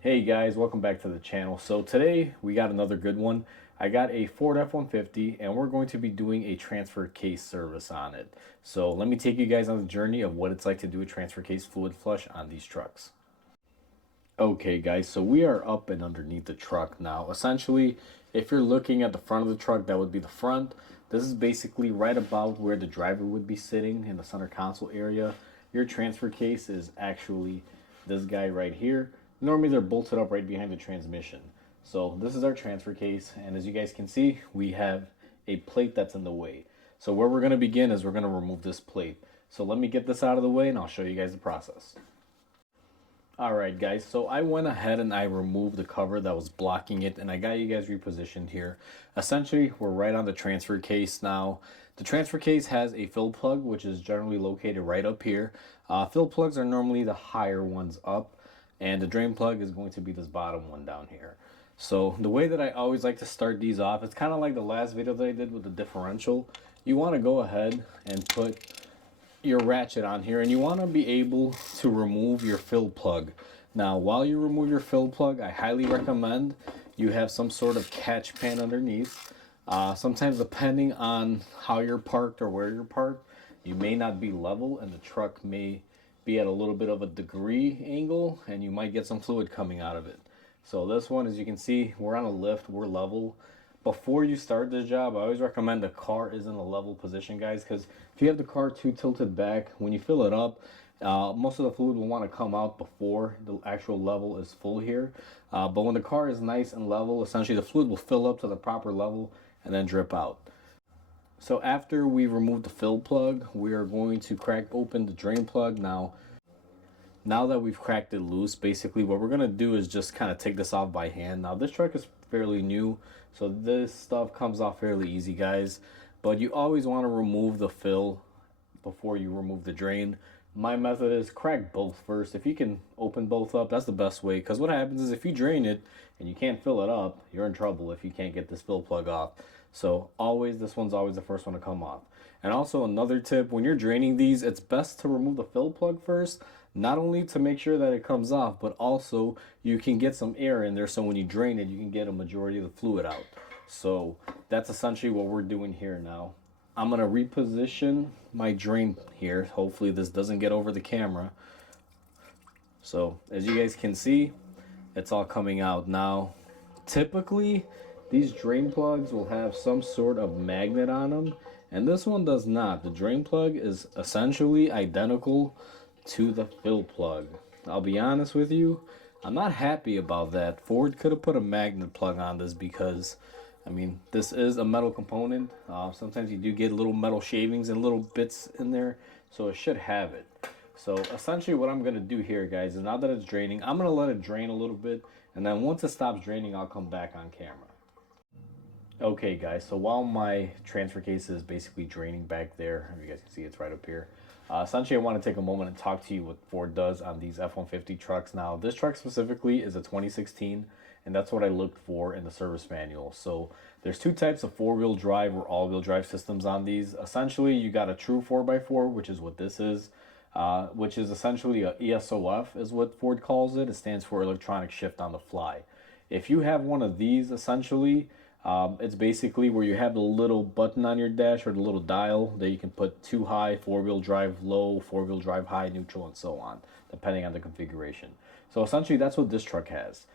Hey guys, welcome back to the channel. So today we got another good one. I got a Ford F-150 and we're going to be doing a transfer case service on it. So let me take you guys on the journey of what it's like to do a transfer case fluid flush on these trucks. Okay guys, so we are up and underneath the truck now. Essentially, if you're looking at the front of the truck, that would be the front. This is basically right about where the driver would be sitting in the center console area. Your transfer case is actually this guy right here. Normally they're bolted up right behind the transmission. So this is our transfer case, and as you guys can see, we have a plate that's in the way. So where we're going to begin is we're going to remove this plate. So let me get this out of the way and I'll show you guys the process. Alright guys, so I went ahead and I removed the cover that was blocking it and I got you guys repositioned here. Essentially, we're right on the transfer case now. The transfer case has a fill plug, which is generally located right up here. Fill plugs are normally the higher ones up, and the drain plug is going to be this bottom one down here. So the way that I always like to start these off, it's kind of like the last video that I did with the differential. You want to go ahead and put your ratchet on here, and you want to be able to remove your fill plug. Now while you remove your fill plug, I highly recommend you have some sort of catch pan underneath. Sometimes depending on how you're parked or where you're parked, you may not be level and the truck may be at a little bit of a degree angle and you might get some fluid coming out of it. So this one, as you can see, we're on a lift, we're level. Before you start this job, I always recommend the car is in a level position, guys, because if you have the car too tilted back, when you fill it up, most of the fluid will want to come out before the actual level is full here. But when the car is nice and level, essentially the fluid will fill up to the proper level and then drip out. So after we remove the fill plug, we are going to crack open the drain plug. Now that we've cracked it loose, basically what we're going to do is just kind of take this off by hand. Now this truck is fairly new, so this stuff comes off fairly easy, guys. But you always want to remove the fill before you remove the drain. My method is crack both first. If you can open both up, that's the best way, because what happens is if you drain it and you can't fill it up, you're in trouble if you can't get this fill plug off. So always, this one's always the first one to come off. And also another tip, when you're draining these, it's best to remove the fill plug first, not only to make sure that it comes off, but also you can get some air in there, so when you drain it, you can get a majority of the fluid out. So that's essentially what we're doing here now. I'm going to reposition my drain here. Hopefully this doesn't get over the camera. So as you guys can see, it's all coming out now. Typically, these drain plugs will have some sort of magnet on them, and this one does not. The drain plug is essentially identical to the fill plug. I'll be honest with you, I'm not happy about that. Ford could have put a magnet plug on this because, I mean, this is a metal component. Sometimes you do get little metal shavings and little bits in there, so it should have it. So essentially what I'm going to do here, guys, is now that it's draining, I'm going to let it drain a little bit, and then once it stops draining, I'll come back on camera. Okay guys, so while my transfer case is basically draining back there, you guys can see it's right up here. Essentially I want to take a moment and talk to you what Ford does on these F-150 trucks. Now this truck specifically is a 2016, and that's what I looked for in the service manual. So there's two types of four-wheel drive or all-wheel drive systems on these. Essentially you got a true 4x4, which is what this is, which is essentially a ESOF is what Ford calls it. It stands for electronic shift on the fly. If you have one of these, essentially it's basically where you have the little button on your dash or the little dial that you can put two high, four-wheel drive low, four-wheel drive high, neutral, and so on, depending on the configuration. So essentially that's what this truck has.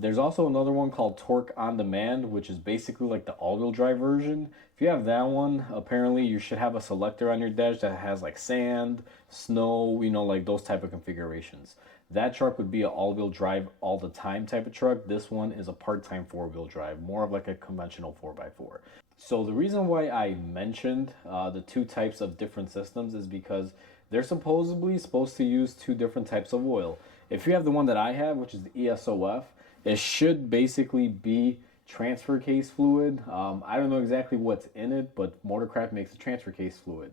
There's also another one called Torque on Demand, which is basically like the all-wheel drive version. If you have that one, apparently you should have a selector on your dash that has like sand, snow, you know, like those type of configurations. That truck would be an all-wheel drive all the time type of truck. This one is a part-time four-wheel drive, more of like a conventional 4x4. So the reason why I mentioned the two types of different systems is because they're supposedly supposed to use two different types of oil. If you have the one that I have, which is the ESOF, it should basically be transfer case fluid. I don't know exactly what's in it, but Motorcraft makes a transfer case fluid.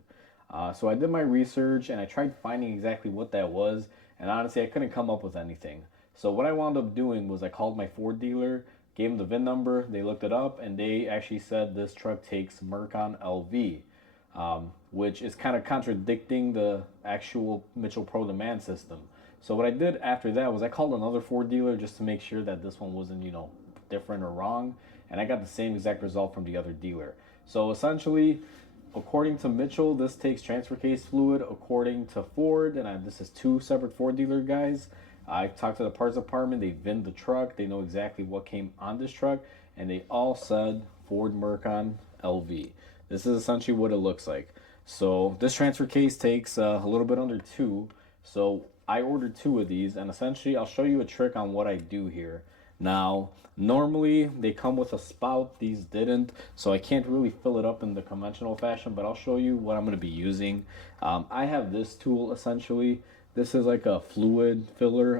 So I did my research and I tried finding exactly what that was, and honestly I couldn't come up with anything. So what I wound up doing was I called my Ford dealer, gave them the VIN number, they looked it up, and they actually said this truck takes Mercon LV, which is kind of contradicting the actual Mitchell Pro Demand system. So what I did after that was I called another Ford dealer just to make sure that this one wasn't, different or wrong. And I got the same exact result from the other dealer. So essentially, according to Mitchell, this takes transfer case fluid. According to Ford, and this is two separate Ford dealer guys, I talked to the parts department. They VINed the truck. They know exactly what came on this truck. And they all said Ford Mercon LV. This is essentially what it looks like. So this transfer case takes a little bit under two. So I ordered two of these, and essentially I'll show you a trick on what I do here. Now, normally they come with a spout. These didn't, so I can't really fill it up in the conventional fashion, but I'll show you what I'm going to be using. I have this tool essentially. This is like a fluid filler.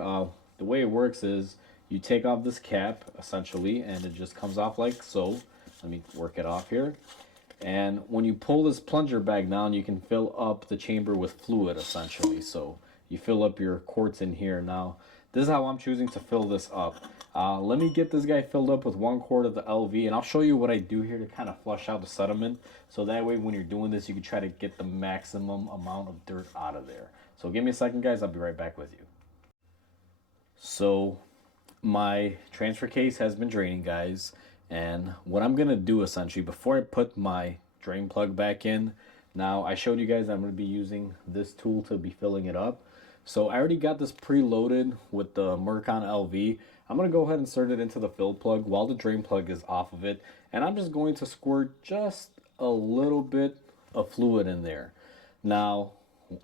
The way it works is you take off this cap essentially, and it just comes off like so. Let me work it off here. And when you pull this plunger back down, you can fill up the chamber with fluid essentially. So you fill up your quarts in here. Now, this is how I'm choosing to fill this up. Let me get this guy filled up with 1 quart of the LV, and I'll show you what I do here to kind of flush out the sediment. So that way when you're doing this, you can try to get the maximum amount of dirt out of there. So give me a second, guys. I'll be right back with you. So my transfer case has been draining, guys. And what I'm going to do essentially, before I put my drain plug back in, now I showed you guys I'm going to be using this tool to be filling it up. So I already got this preloaded with the Mercon LV. I'm going to go ahead and insert it into the fill plug while the drain plug is off of it. And I'm just going to squirt just a little bit of fluid in there. Now,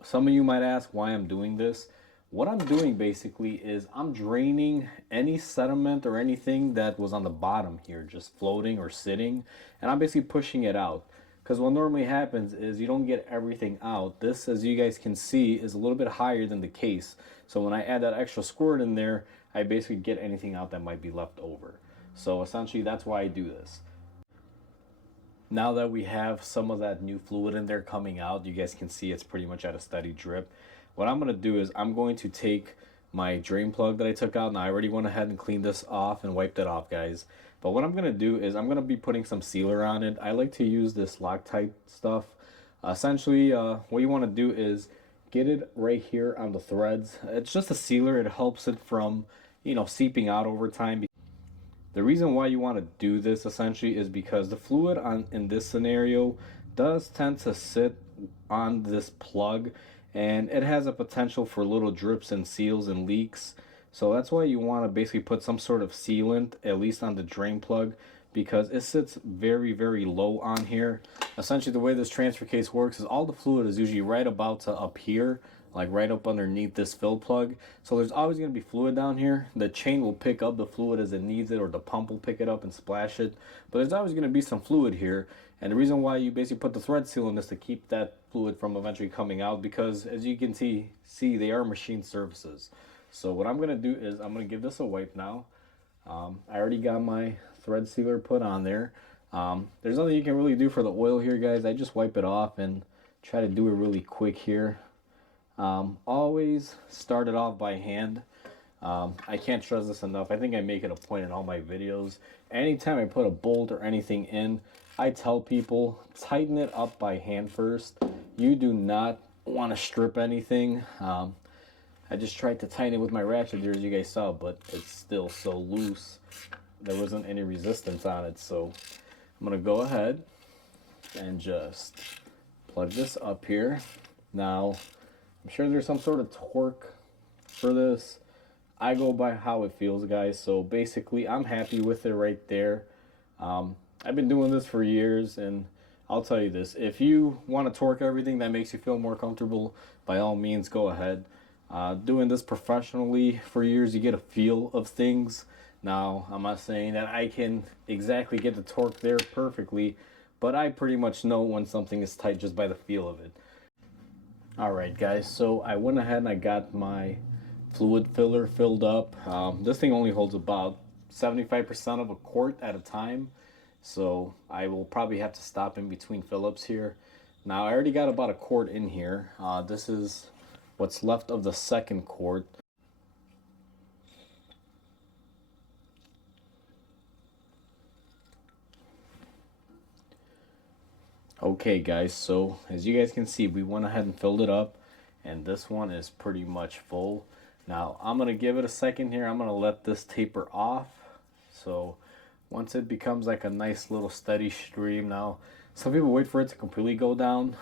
some of you might ask why I'm doing this. What I'm doing basically is I'm draining any sediment or anything that was on the bottom here, just floating or sitting, and I'm basically pushing it out. Because what normally happens is you don't get everything out. This, as you guys can see, is a little bit higher than the case. So when I add that extra squirt in there, I basically get anything out that might be left over. So essentially that's why I do this. Now that we have some of that new fluid in there coming out, you guys can see it's pretty much at a steady drip. What I'm going to do is I'm going to take my drain plug that I took out. Now I already went ahead and cleaned this off and wiped it off, guys. But what I'm going to do is I'm going to be putting some sealer on it. I like to use this Loctite stuff. Essentially, what you want to do is get it right here on the threads. It's just a sealer. It helps it from, seeping out over time. The reason why you want to do this essentially is because the fluid in this scenario does tend to sit on this plug, and it has a potential for little drips and seals and leaks. So that's why you want to basically put some sort of sealant at least on the drain plug, because it sits very, very low on here. Essentially the way this transfer case works is all the fluid is usually right about to up here, like right up underneath this fill plug. So there's always going to be fluid down here. The chain will pick up the fluid as it needs it, or the pump will pick it up and splash it. But there's always going to be some fluid here. And the reason why you basically put the thread seal in is to keep that fluid from eventually coming out, because as you can see they are machine surfaces. So what I'm going to do is I'm going to give this a wipe now. I already got my thread sealer put on there. There's nothing you can really do for the oil here, guys. I just wipe it off and try to do it really quick here. Always start it off by hand. I can't stress this enough. I think I make it a point in all my videos. Anytime I put a bolt or anything in, I tell people tighten it up by hand first. You do not want to strip anything. I just tried to tighten it with my ratchet here, as you guys saw, but it's still so loose. There wasn't any resistance on it. So I'm going to go ahead and just plug this up here. Now, I'm sure there's some sort of torque for this. I go by how it feels, guys. So basically, I'm happy with it right there. I've been doing this for years, and I'll tell you this. If you want to torque everything that makes you feel more comfortable, by all means, go ahead. Doing this professionally for years, you get a feel of things. Now, I'm not saying that I can exactly get the torque there perfectly, but I pretty much know when something is tight just by the feel of it. Alright guys, so I went ahead and I got my fluid filler filled up. This thing only holds about 75% of a quart at a time, so I will probably have to stop in between fill-ups here. Now I already got about a quart in here. This is what's left of the second quart. Okay guys, so as you guys can see, we went ahead and filled it up, and this one is pretty much full. Now I'm going to give it a second here. I'm going to let this taper off. So once it becomes like a nice little steady stream, now some people wait for it to completely go down.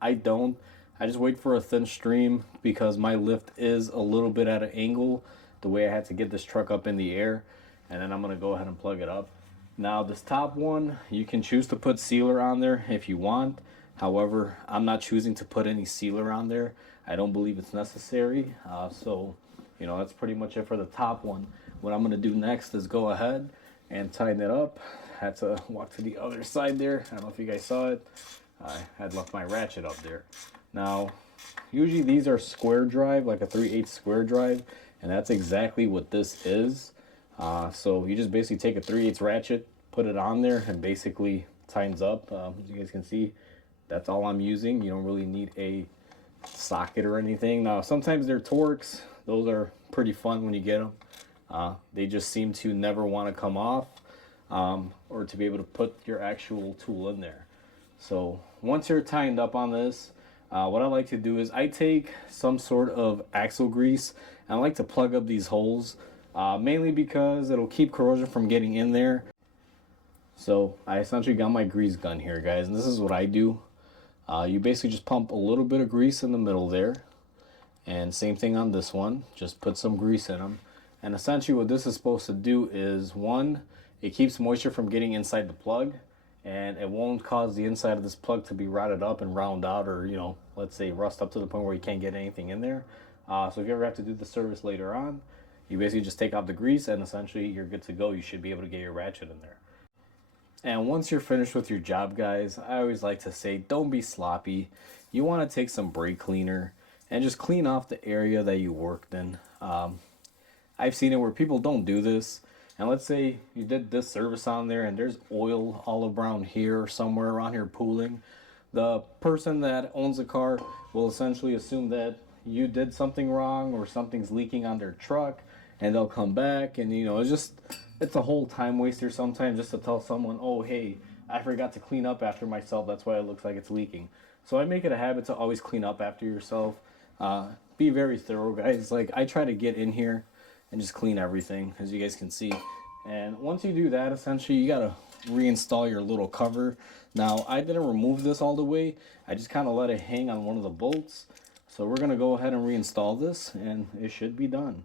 I don't. I just wait for a thin stream because my lift is a little bit at an angle the way I had to get this truck up in the air. And then I'm going to go ahead and plug it up. Now this top one, you can choose to put sealer on there if you want. However, I'm not choosing to put any sealer on there. I don't believe it's necessary. So, you know, that's pretty much it for the top one. What I'm going to do next is go ahead and tighten it up. Had to walk to the other side there. I don't know if you guys saw it. I had left my ratchet up there. Now, usually these are square drive, like a 3/8 square drive, and that's exactly what this is. So you just basically take a 3/8 ratchet, put it on there, and basically tightens up. As you guys can see, that's all I'm using. You don't really need a socket or anything. Now, sometimes they're Torx. Those are pretty fun when you get them. They just seem to never want to come off, or to be able to put your actual tool in there. So once you're tightened up on this, what I like to do is I take some sort of axle grease and I like to plug up these holes, mainly because it'll keep corrosion from getting in there. So I essentially got my grease gun here, guys, and this is what I do. You basically just pump a little bit of grease in the middle there, and same thing on this one, just put some grease in them. And essentially what this is supposed to do is, one, it keeps moisture from getting inside the plug, and it won't cause the inside of this plug to be rotted up and round out, or, you know, let's say rust up to the point where you can't get anything in there. So if you ever have to do the service later on, you basically just take off the grease and essentially you're good to go. You should be able to get your ratchet in there. And once you're finished with your job, guys, I always like to say, don't be sloppy. You want to take some brake cleaner and just clean off the area that you worked in. I've seen it where people don't do this. And let's say you did this service on there and there's oil all around here or somewhere around here pooling. The person that owns the car will essentially assume that you did something wrong or something's leaking on their truck, and they'll come back, and, you know, it's a whole time waster sometimes just to tell someone, oh, hey, I forgot to clean up after myself, that's why it looks like it's leaking. So I make it a habit to always clean up after yourself. Be very thorough, guys. Like, I try to get in here and just clean everything, as you guys can see. And once you do that, essentially you gotta reinstall your little cover. Now, I didn't remove this all the way. I just kind of let it hang on one of the bolts. So we're gonna go ahead and reinstall this, and it should be done.